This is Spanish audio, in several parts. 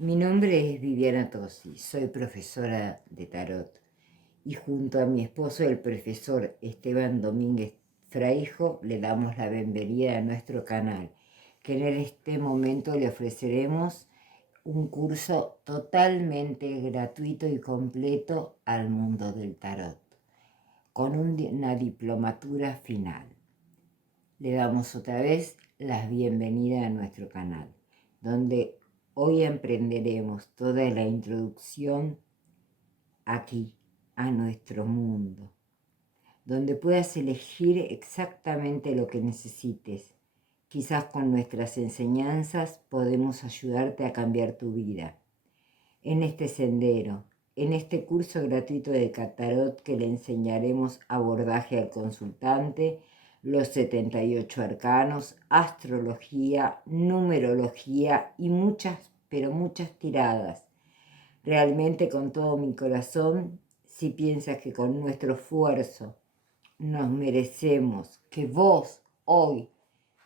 Mi nombre es Viviana Tosi, soy profesora de tarot y junto a mi esposo, el profesor Esteban Domínguez Fraijo, le damos la bienvenida a nuestro canal, que en este momento le ofreceremos un curso totalmente gratuito y completo al mundo del tarot, con una diplomatura final. Le damos otra vez la bienvenida a nuestro canal, donde hoy emprenderemos toda la introducción aquí, a nuestro mundo, donde puedas elegir exactamente lo que necesites. Quizás con nuestras enseñanzas podemos ayudarte a cambiar tu vida. En este sendero, en este curso gratuito de tarot que le enseñaremos abordaje al consultante, los 78 arcanos, astrología, numerología y muchas, pero muchas tiradas. Realmente con todo mi corazón, si piensas que con nuestro esfuerzo nos merecemos que vos hoy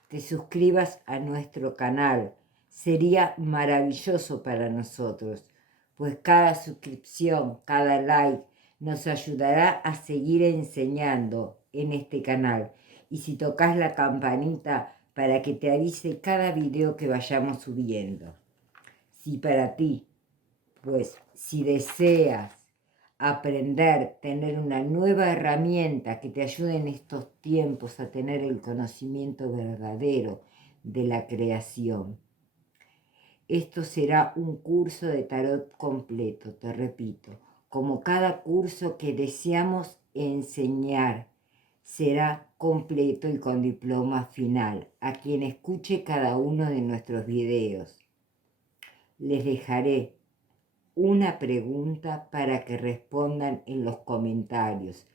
te suscribas a nuestro canal, sería maravilloso para nosotros, pues cada suscripción, cada like nos ayudará a seguir enseñando en este canal. Y si tocas la campanita para que te avise cada video que vayamos subiendo. Si para ti, pues si deseas aprender, tener una nueva herramienta que te ayude en estos tiempos a tener el conocimiento verdadero de la creación. Esto será un curso de tarot completo, te repito, como cada curso que deseamos enseñar será completo y con diploma final a quien escuche cada uno de nuestros videos. Les dejaré una pregunta para que respondan en los comentarios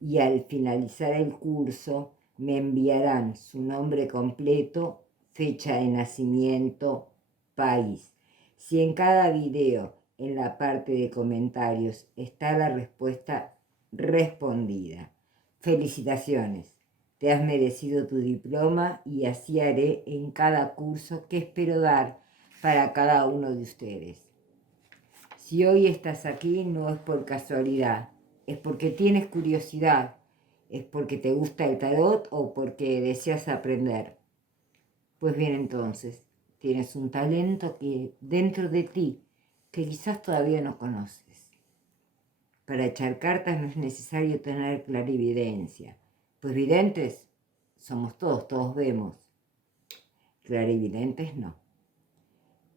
y al finalizar el curso me enviarán su nombre completo, fecha de nacimiento, país. Si en cada video, en la parte de comentarios, está la respuesta respondida. Felicitaciones, te has merecido tu diploma y así haré en cada curso que espero dar para cada uno de ustedes. Si hoy estás aquí no es por casualidad, es porque tienes curiosidad, es porque te gusta el tarot o porque deseas aprender. Pues bien, entonces, tienes un talento que dentro de ti que quizás todavía no conoces. Para echar cartas no es necesario tener clarividencia, pues videntes somos todos, todos vemos. Clarividentes no.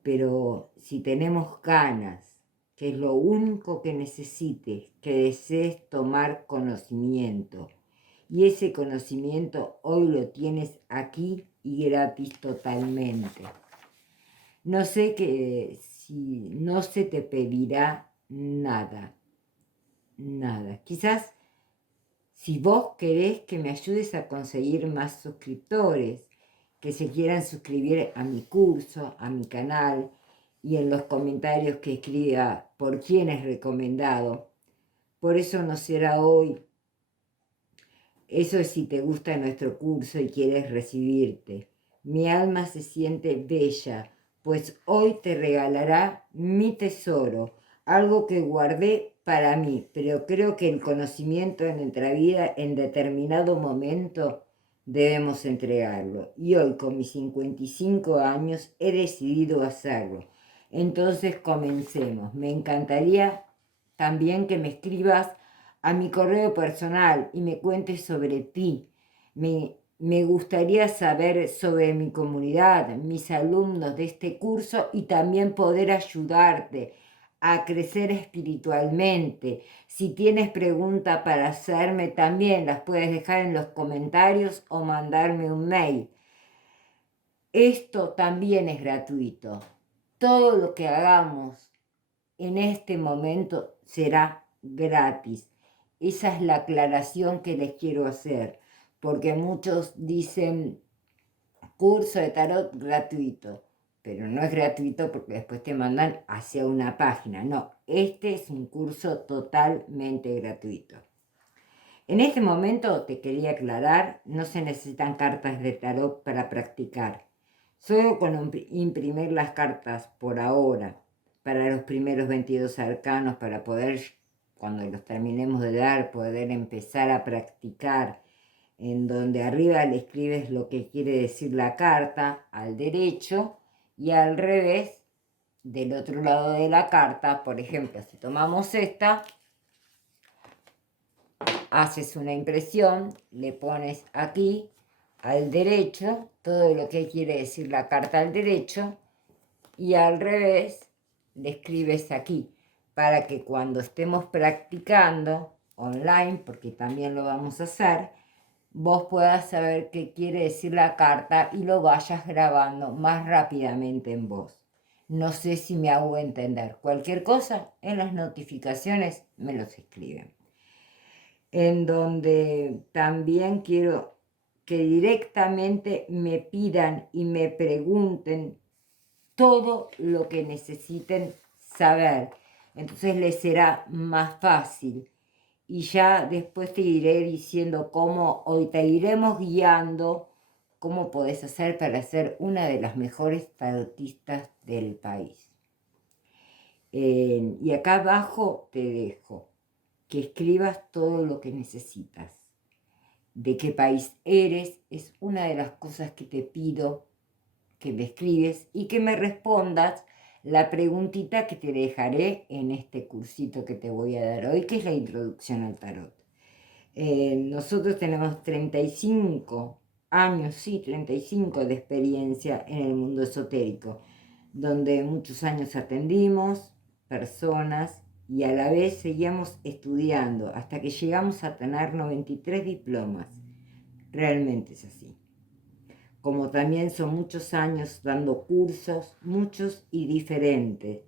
Pero si tenemos ganas, que es lo único que necesites, que desees tomar conocimiento. Y ese conocimiento hoy lo tienes aquí y gratis totalmente. No sé si no se te pedirá nada, nada. Quizás si vos querés que me ayudes a conseguir más suscriptores, que se quieran suscribir a mi curso, a mi canal, y en los comentarios que escriba por quién es recomendado. Por eso no será hoy. Eso es si te gusta nuestro curso y quieres recibirte. Mi alma se siente bella, pues hoy te regalará mi tesoro, algo que guardé para mí, pero creo que el conocimiento en nuestra vida en determinado momento debemos entregarlo. Y hoy con mis 55 años he decidido hacerlo. Entonces comencemos. Me encantaría también que me escribas a mi correo personal y me cuentes sobre ti. Me gustaría saber sobre mi comunidad, mis alumnos de este curso y también poder ayudarte a crecer espiritualmente. Si tienes preguntas para hacerme, también las puedes dejar en los comentarios o mandarme un mail. Esto también es gratuito. Todo lo que hagamos en este momento será gratis. Esa es la aclaración que les quiero hacer, porque muchos dicen curso de tarot gratuito, pero no es gratuito porque después te mandan hacia una página. No, este es un curso totalmente gratuito. En este momento te quería aclarar, no se necesitan cartas de tarot para practicar. Solo con imprimir las cartas por ahora para los primeros 22 arcanos, para poder, cuando los terminemos de dar, poder empezar a practicar, en donde arriba le escribes lo que quiere decir la carta al derecho y al revés, del otro lado de la carta. Por ejemplo, si tomamos esta, haces una impresión, le pones aquí al derecho todo lo que quiere decir la carta al derecho y al revés le escribes aquí, para que cuando estemos practicando online, porque también lo vamos a hacer, vos puedas saber qué quiere decir la carta y lo vayas grabando más rápidamente en vos. No sé si me hago entender. Cualquier cosa, en las notificaciones me los escriben. En donde también quiero que directamente me pidan y me pregunten todo lo que necesiten saber. Entonces les será más fácil. Y ya después te iré diciendo cómo, hoy te iremos guiando cómo podés hacer para ser una de las mejores tarotistas del país. Y acá abajo te dejo que escribas todo lo que necesitas. De qué país eres es una de las cosas que te pido que me escribes y que me respondas la preguntita que te dejaré en este cursito que te voy a dar hoy, que es la introducción al tarot. Nosotros tenemos 35 años, sí, 35 de experiencia en el mundo esotérico, donde muchos años atendimos personas y a la vez seguíamos estudiando hasta que llegamos a tener 93 diplomas. Realmente es así. Como también son muchos años dando cursos, muchos y diferentes,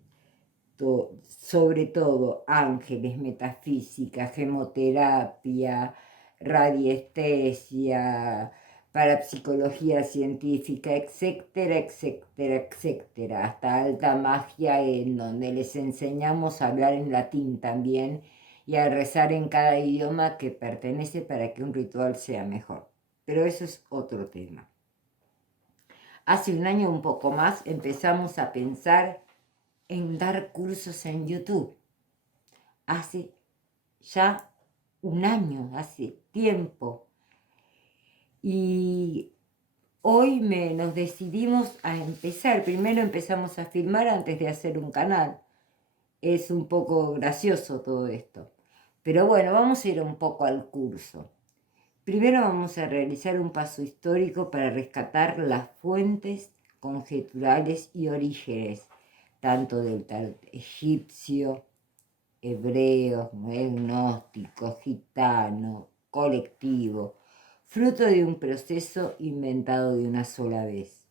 sobre todo ángeles, metafísica, gemoterapia, radiestesia, parapsicología científica, etcétera, etcétera, etcétera, hasta alta magia, en donde les enseñamos a hablar en latín también y a rezar en cada idioma que pertenece para que un ritual sea mejor. Pero eso es otro tema. Hace un año, un poco más, empezamos a pensar en dar cursos en YouTube. Hace ya un año, hace tiempo. Y hoy nos decidimos a empezar. Primero empezamos a filmar antes de hacer un canal. Es un poco gracioso todo esto. Pero bueno, vamos a ir un poco al curso. Primero vamos a realizar un paso histórico para rescatar las fuentes conjeturales y orígenes, tanto del tarot egipcio, hebreo, gnóstico, gitano, colectivo, fruto de un proceso inventado de una sola vez.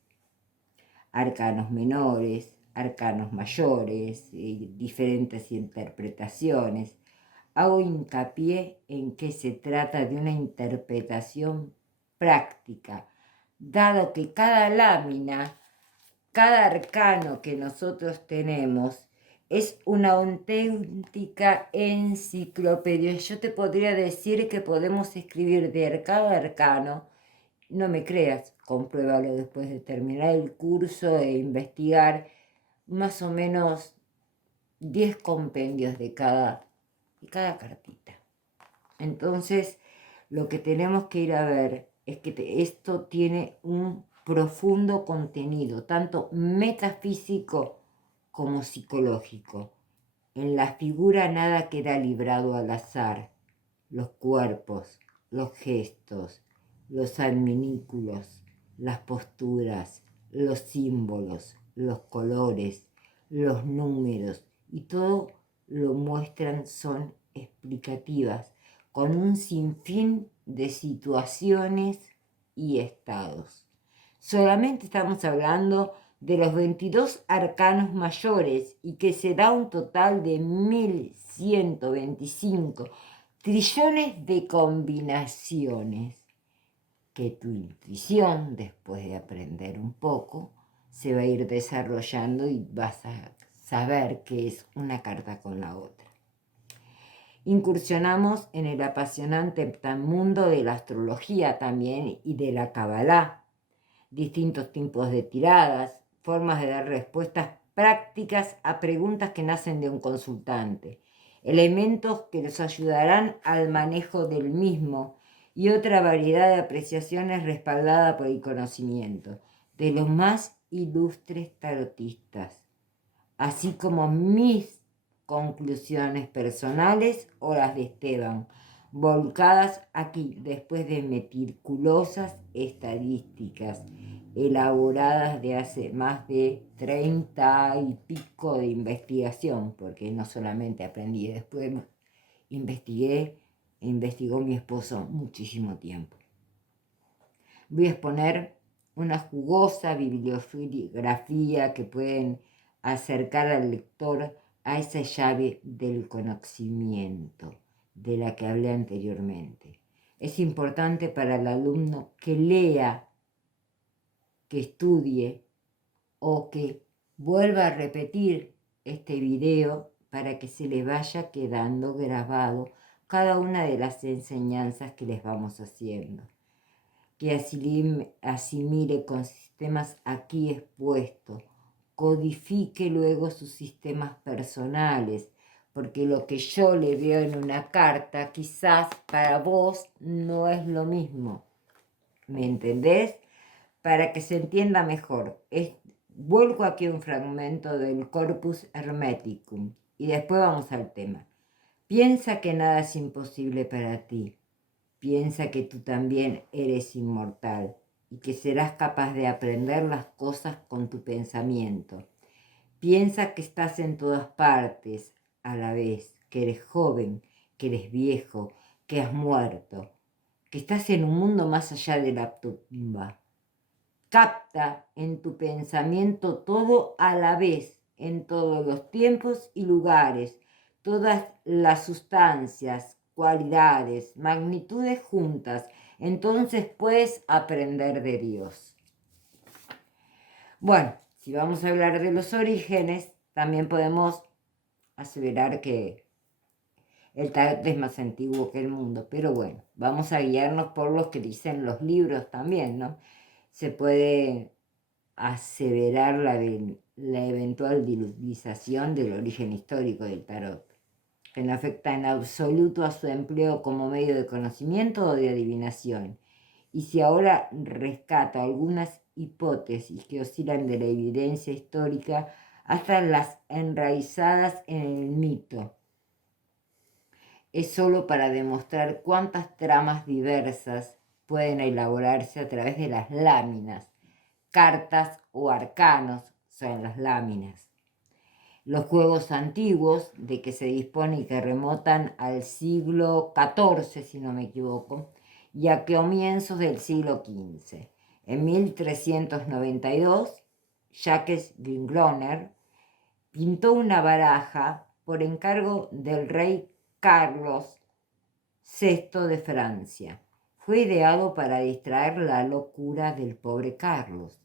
Arcanos menores, arcanos mayores, diferentes interpretaciones. Hago hincapié en que se trata de una interpretación práctica, dado que cada lámina, cada arcano que nosotros tenemos es una auténtica enciclopedia. Yo te podría decir que podemos escribir de cada arcano. No me creas, compruébalo después de terminar el curso e investigar más o menos 10 compendios de cada cartita. Entonces, lo que tenemos que ir a ver es que esto tiene un profundo contenido, tanto metafísico como psicológico. En la figura nada queda librado al azar. Los cuerpos, los gestos, los adminículos, las posturas, los símbolos, los colores, los números y todo lo muestran, son explicativas, con un sinfín de situaciones y estados. Solamente estamos hablando de los 22 arcanos mayores y que se da un total de 1125 trillones de combinaciones que tu intuición, después de aprender un poco, se va a ir desarrollando y vas a saber qué es una carta con la otra. Incursionamos en el apasionante mundo de la astrología también y de la cabalá, distintos tipos de tiradas, formas de dar respuestas prácticas a preguntas que nacen de un consultante, elementos que los ayudarán al manejo del mismo y otra variedad de apreciaciones respaldada por el conocimiento de los más ilustres tarotistas, así como mis conclusiones personales o las de Esteban, volcadas aquí después de meticulosas estadísticas elaboradas de hace más de 30 y pico de investigación, porque no solamente aprendí, después investigó mi esposo muchísimo tiempo. Voy a exponer una jugosa bibliografía que pueden acercar al lector a esa llave del conocimiento de la que hablé anteriormente. Es importante para el alumno que lea, que estudie o que vuelva a repetir este video para que se le vaya quedando grabado cada una de las enseñanzas que les vamos haciendo, que asimile con sistemas aquí expuestos, codifique luego sus sistemas personales, porque lo que yo le veo en una carta quizás para vos no es lo mismo. ¿Me entendés? Para que se entienda mejor, vuelco aquí un fragmento del Corpus Hermeticum y después vamos al tema. Piensa que nada es imposible para ti. Piensa que tú también eres inmortal y que serás capaz de aprender las cosas con tu pensamiento. Piensa que estás en todas partes a la vez, que eres joven, que eres viejo, que has muerto, que estás en un mundo más allá de la tumba. Capta en tu pensamiento todo a la vez, en todos los tiempos y lugares, todas las sustancias, cualidades, magnitudes juntas. Entonces puedes aprender de Dios. Bueno, si vamos a hablar de los orígenes, también podemos aseverar que el tarot es más antiguo que el mundo, pero bueno, vamos a guiarnos por los que dicen los libros también, ¿no? Se puede aseverar la eventual diluvización del origen histórico del tarot, que no afecta en absoluto a su empleo como medio de conocimiento o de adivinación. Y si ahora rescato algunas hipótesis que oscilan de la evidencia histórica hasta las enraizadas en el mito, es solo para demostrar cuántas tramas diversas pueden elaborarse a través de las láminas, cartas o arcanos son las láminas. Los juegos antiguos de que se dispone y que remontan al siglo XIV, si no me equivoco, y a comienzos del siglo XV. En 1392, Jacques Gingloner pintó una baraja por encargo del rey Carlos VI de Francia. Fue ideado para distraer la locura del pobre Carlos.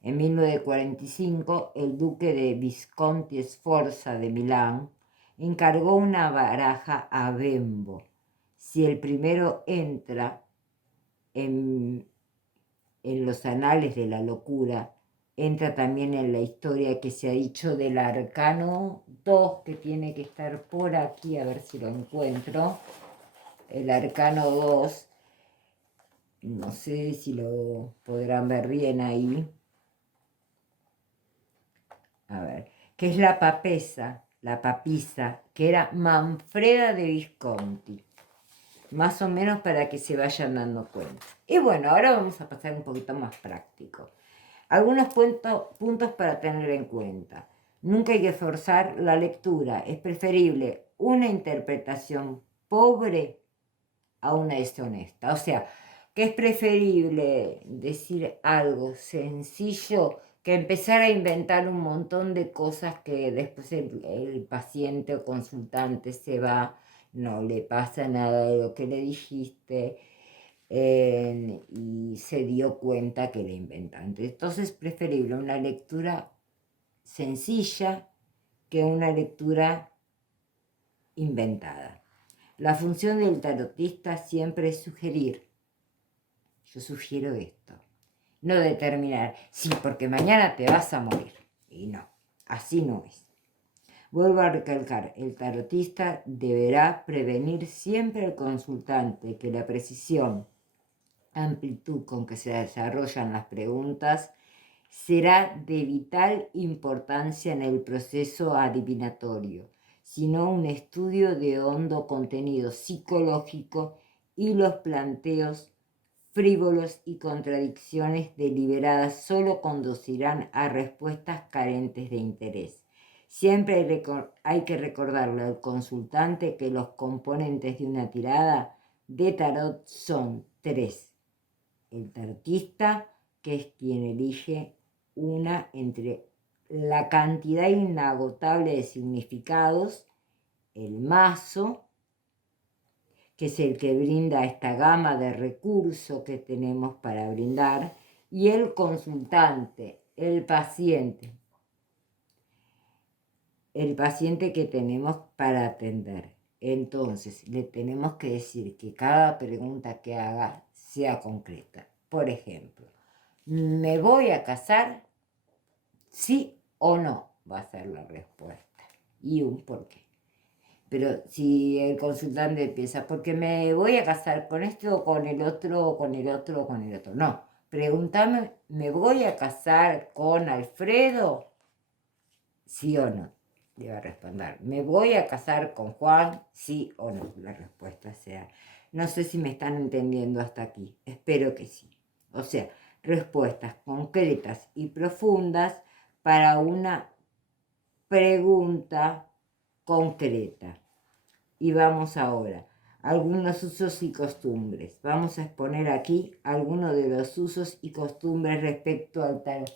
En 1945, el duque de Visconti Sforza de Milán encargó una baraja a Bembo. Si el primero entra en los anales de la locura, entra también en la historia que se ha dicho del arcano 2, que tiene que estar por aquí, a ver si lo encuentro. El arcano 2, no sé si lo podrán ver bien ahí. A ver, que es la papisa, que era Manfreda de Visconti. Más o menos para que se vayan dando cuenta. Y bueno, ahora vamos a pasar un poquito más práctico. Algunos puntos para tener en cuenta. Nunca hay que forzar la lectura. Es preferible una interpretación pobre a una deshonesta. O sea, que es preferible decir algo sencillo que empezar a inventar un montón de cosas que después el paciente o consultante se va, no le pasa nada de lo que le dijiste y se dio cuenta que le inventaste. Entonces es preferible una lectura sencilla que una lectura inventada. La función del tarotista siempre es sugerir. Yo sugiero esto. No determinar, sí, porque mañana te vas a morir. Y no. Así no es. Vuelvo a recalcar, el tarotista deberá prevenir siempre al consultante que la precisión, amplitud con que se desarrollan las preguntas será de vital importancia en el proceso adivinatorio, sino un estudio de hondo contenido psicológico y los planteos frívolos y contradicciones deliberadas solo conducirán a respuestas carentes de interés. Siempre hay que recordarle al consultante que los componentes de una tirada de tarot son 3. El tarotista, que es quien elige una entre la cantidad inagotable de significados, el mazo, que es el que brinda esta gama de recursos que tenemos para brindar, y el consultante, el paciente que tenemos para atender. Entonces, le tenemos que decir que cada pregunta que haga sea concreta. Por ejemplo, ¿me voy a casar? ¿Sí o no? Va a ser la respuesta. Y un por qué. Pero si el consultante empieza, porque me voy a casar con este o con el otro, o con el otro, o con el otro. No, pregúntame, ¿me voy a casar con Alfredo? ¿Sí o no? Le va a responder, ¿me voy a casar con Juan? ¿Sí o no? La respuesta sea, no sé si me están entendiendo hasta aquí, espero que sí. O sea, respuestas concretas y profundas para una pregunta concreta. Y vamos ahora, algunos usos y costumbres. Vamos a exponer aquí algunos de los usos y costumbres respecto al tarot.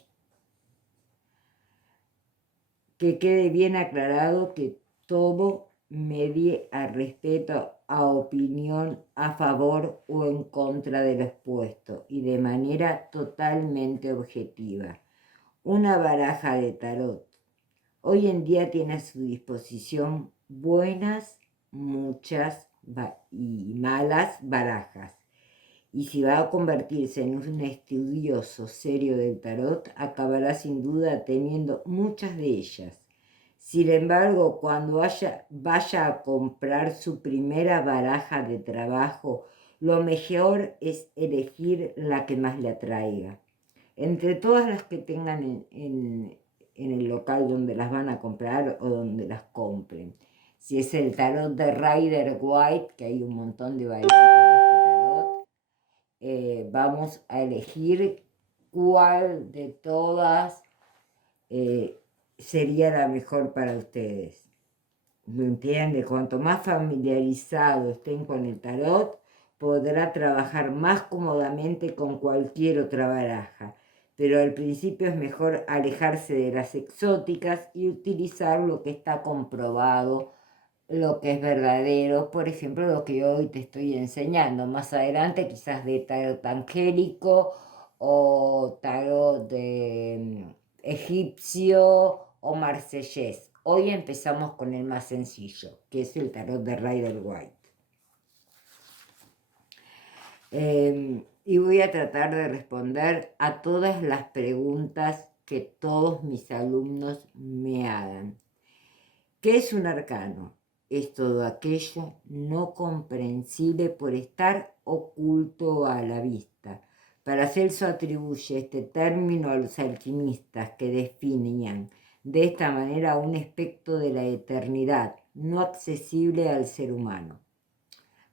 Que quede bien aclarado que todo medie a respeto, a opinión, a favor o en contra de lo expuesto y de manera totalmente objetiva. Una baraja de tarot hoy en día tiene a su disposición buenas, muchas y malas barajas. Y si va a convertirse en un estudioso serio del tarot, acabará sin duda teniendo muchas de ellas. Sin embargo, cuando vaya a comprar su primera baraja de trabajo, lo mejor es elegir la que más le atraiga. Entre todas las que tengan en el local donde las van a comprar o donde las compren. Si es el tarot de Rider White, que hay un montón de variantes de este tarot, vamos a elegir cuál de todas sería la mejor para ustedes. ¿Me entiende? Cuanto más familiarizado estén con el tarot, podrá trabajar más cómodamente con cualquier otra baraja. Pero al principio es mejor alejarse de las exóticas y utilizar lo que está comprobado, lo que es verdadero, por ejemplo, lo que hoy te estoy enseñando. Más adelante quizás de tarot angélico o tarot de egipcio o marsellés. Hoy empezamos con el más sencillo, que es el tarot de Rider White. Y voy a tratar de responder a todas las preguntas que todos mis alumnos me hagan. ¿Qué es un arcano? Es todo aquello no comprensible por estar oculto a la vista. Paracelso atribuye este término a los alquimistas que definían de esta manera un aspecto de la eternidad no accesible al ser humano.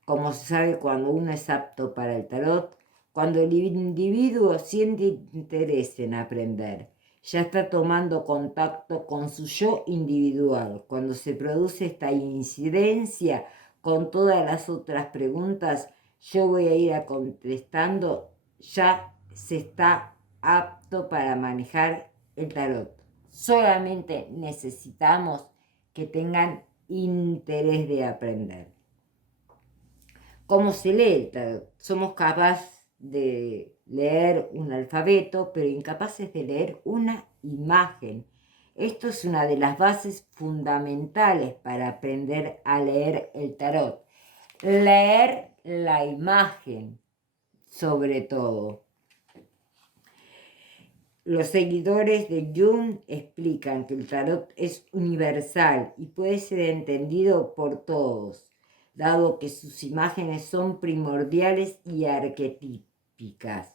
Como se sabe cuando uno es apto para el tarot, cuando el individuo siente interés en aprender, ya está tomando contacto con su yo individual. Cuando se produce esta incidencia con todas las otras preguntas, yo voy a ir contestando, ya se está apto para manejar el tarot. Solamente necesitamos que tengan interés de aprender. ¿Cómo se lee el tarot? Somos capaces de leer un alfabeto, pero incapaces de leer una imagen. Esto es una de las bases fundamentales para aprender a leer el tarot. Leer la imagen, sobre todo. Los seguidores de Jung explican que el tarot es universal y puede ser entendido por todos, dado que sus imágenes son primordiales y arquetípicas.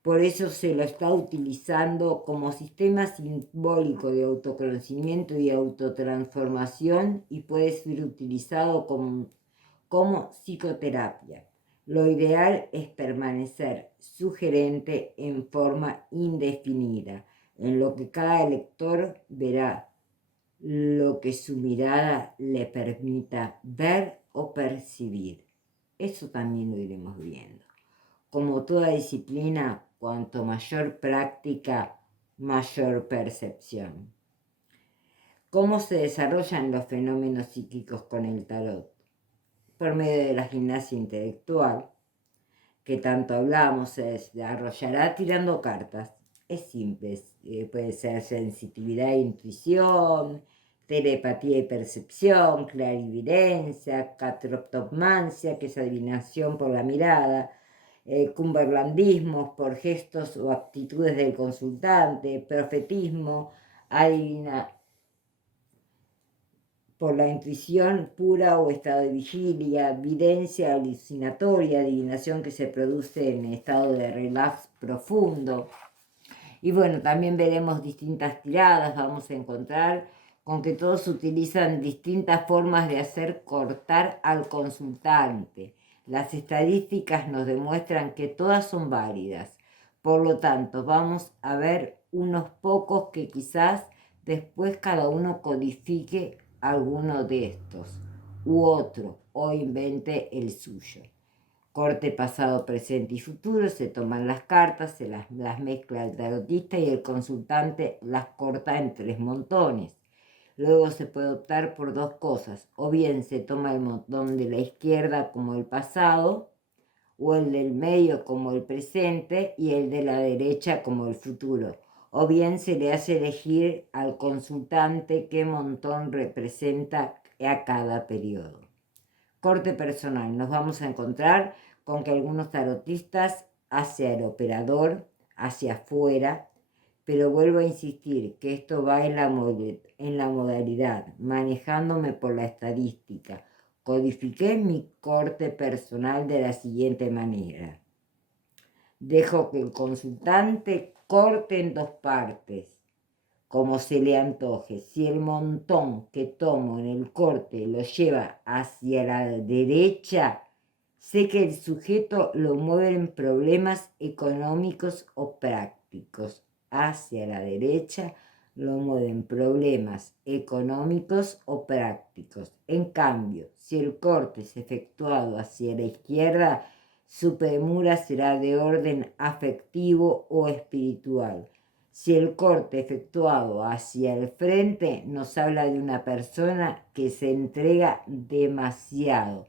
Por eso se lo está utilizando como sistema simbólico de autoconocimiento y autotransformación y puede ser utilizado como psicoterapia. Lo ideal es permanecer sugerente en forma indefinida, en lo que cada lector verá lo que su mirada le permita ver o percibir. Eso también lo iremos viendo. Como toda disciplina, cuanto mayor práctica, mayor percepción. ¿Cómo se desarrollan los fenómenos psíquicos con el tarot? Por medio de la gimnasia intelectual, que tanto hablamos, se desarrollará tirando cartas. Es simple, puede ser sensitividad e intuición, telepatía y percepción, clarividencia, catroptomancia, que es adivinación por la mirada, cumberlandismos por gestos o actitudes del consultante, profetismo, adivina por la intuición pura o estado de vigilia, videncia alucinatoria, adivinación que se produce en estado de relax profundo. Y bueno, también veremos distintas tiradas, vamos a encontrar con que todos utilizan distintas formas de hacer cortar al consultante. Las estadísticas nos demuestran que todas son válidas. Por lo tanto, vamos a ver unos pocos que quizás después cada uno codifique alguno de estos u otro o invente el suyo. Corte pasado, presente y futuro, se toman las cartas, se las mezcla el tarotista y el consultante las corta en 3 montones. Luego se puede optar por 2 cosas, o bien se toma el montón de la izquierda como el pasado, o el del medio como el presente y el de la derecha como el futuro. O bien se le hace elegir al consultante qué montón representa a cada periodo. Corte personal. Nos vamos a encontrar con que algunos tarotistas hacia el operador, hacia afuera, pero vuelvo a insistir que esto va en la modalidad, manejándome por la estadística. Codifiqué mi corte personal de la siguiente manera. Dejo que el consultante corte en 2 partes, como se le antoje. Si el montón que tomo en el corte lo lleva hacia la derecha, sé que el sujeto lo mueve en problemas económicos o prácticos. Hacia la derecha lo mueven problemas económicos o prácticos. En cambio, si el corte es efectuado hacia la izquierda, su premura será de orden afectivo o espiritual. Si el corte efectuado hacia el frente nos habla de una persona que se entrega demasiado.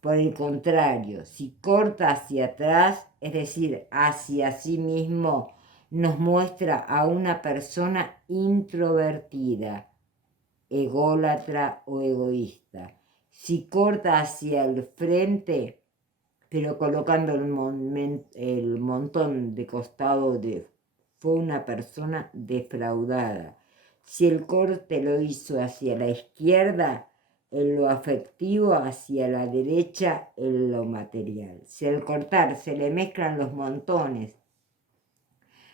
Por el contrario, si corta hacia atrás, es decir, hacia sí mismo, nos muestra a una persona introvertida, ególatra o egoísta. Si corta hacia el frente, pero colocando el montón de costado, fue una persona defraudada. Si el corte lo hizo hacia la izquierda, en lo afectivo, hacia la derecha, en lo material. Si al cortar se le mezclan los montones,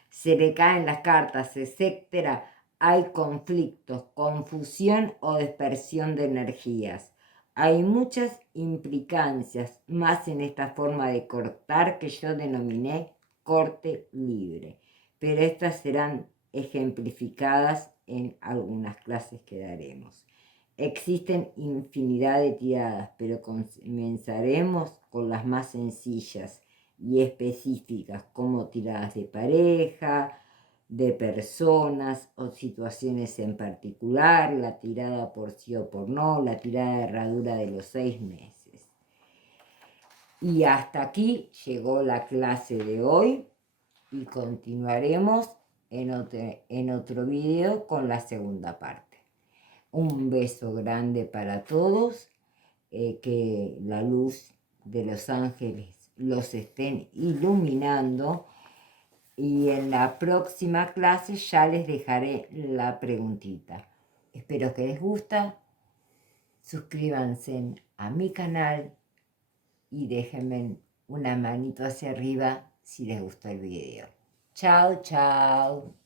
se le caen las cartas, etc., hay conflictos, confusión o dispersión de energías. Hay muchas implicancias más en esta forma de cortar que yo denominé corte libre, pero estas serán ejemplificadas en algunas clases que daremos. Existen infinidad de tiradas, pero comenzaremos con las más sencillas y específicas, como tiradas de pareja, de personas o situaciones en particular, la tirada por sí o por no, la tirada de herradura de los 6 meses. Y hasta aquí llegó la clase de hoy y continuaremos en otro video con la segunda parte. Un beso grande para todos, que la luz de los ángeles los estén iluminando Y en la próxima clase ya les dejaré la preguntita. Espero que les guste. Suscríbanse a mi canal y déjenme una manito hacia arriba si les gustó el video. Chao, chao.